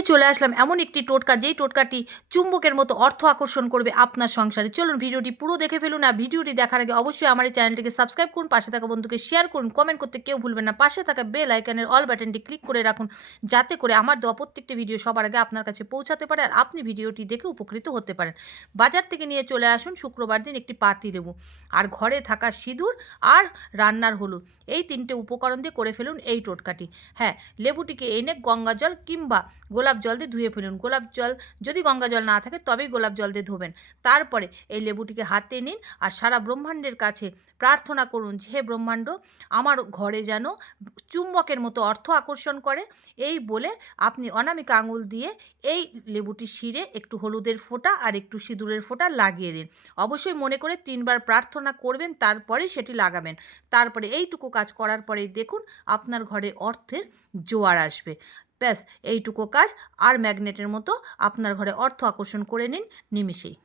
নিয়ে চলে আসলাম এমন একটি টোটকা, যেই টোটকাটি চুম্বকের মতো অর্থ আকর্ষণ করবে আপনার সংসারে। চলুন ভিডিওটি পুরো দেখে ফেলুন। আর ভিডিওটি দেখার আগে অবশ্যই আমার এই চ্যানেলটিকে সাবস্ক্রাইব করুন, পাশে থাকা বন্ধুকে শেয়ার করুন, কমেন্ট করতে কেউ ভুলবেন না। পাশে থাকা বেল আইকনের অল বাটনটি ক্লিক করে রাখুন, যাতে করে আমার দেওয়া প্রত্যেকটি ভিডিও সবার আগে আপনার কাছে পৌঁছাতে পারে আর আপনি ভিডিওটি দেখে উপকৃত হতে পারেন। বাজার থেকে নিয়ে চলে আসুন শুক্রবার দিন একটি পাতি লেবু, আর ঘরে থাকা সিঁদুর আর রান্নার হলুদ, এই তিনটে উপকরণ দিয়ে করে ফেলুন এই টোটকাটি। হ্যাঁ, লেবুটিকে এনে গঙ্গা জল কিংবা গোলাপ জল দিয়ে ধুয়ে ফেলুন। গোলাপ জল, যদি গঙ্গা জল না থাকে তবেই গোলাপ জল দিয়ে ধোবেন। তারপরে এই লেবুটিকে হাতে নিন আর সারা ব্রহ্মাণ্ডের কাছে প্রার্থনা করুন যে, হে ব্রহ্মাণ্ড, আমার ঘরে যেন চুম্বকের মতো অর্থ আকর্ষণ করে। এই বলে আপনি অনামিকা আঙুল দিয়ে এই লেবুটির শিরে একটু হলুদের ফোঁটা আর একটু সিঁদুরের ফোঁটা লাগিয়ে দিন। অবশ্যই মনে করে 3 বার প্রার্থনা করবেন, তারপরে সেটি লাগাবেন। তারপরে এইটুকু কাজ করার পরেই দেখুন আপনার ঘরে অর্থের জোয়ার আসবে। ব্যাস, এইটুকু কাজ আর ম্যাগনেটের মতো আপনার ঘরে অর্থ আকর্ষণ করে নিন নিমিষেই।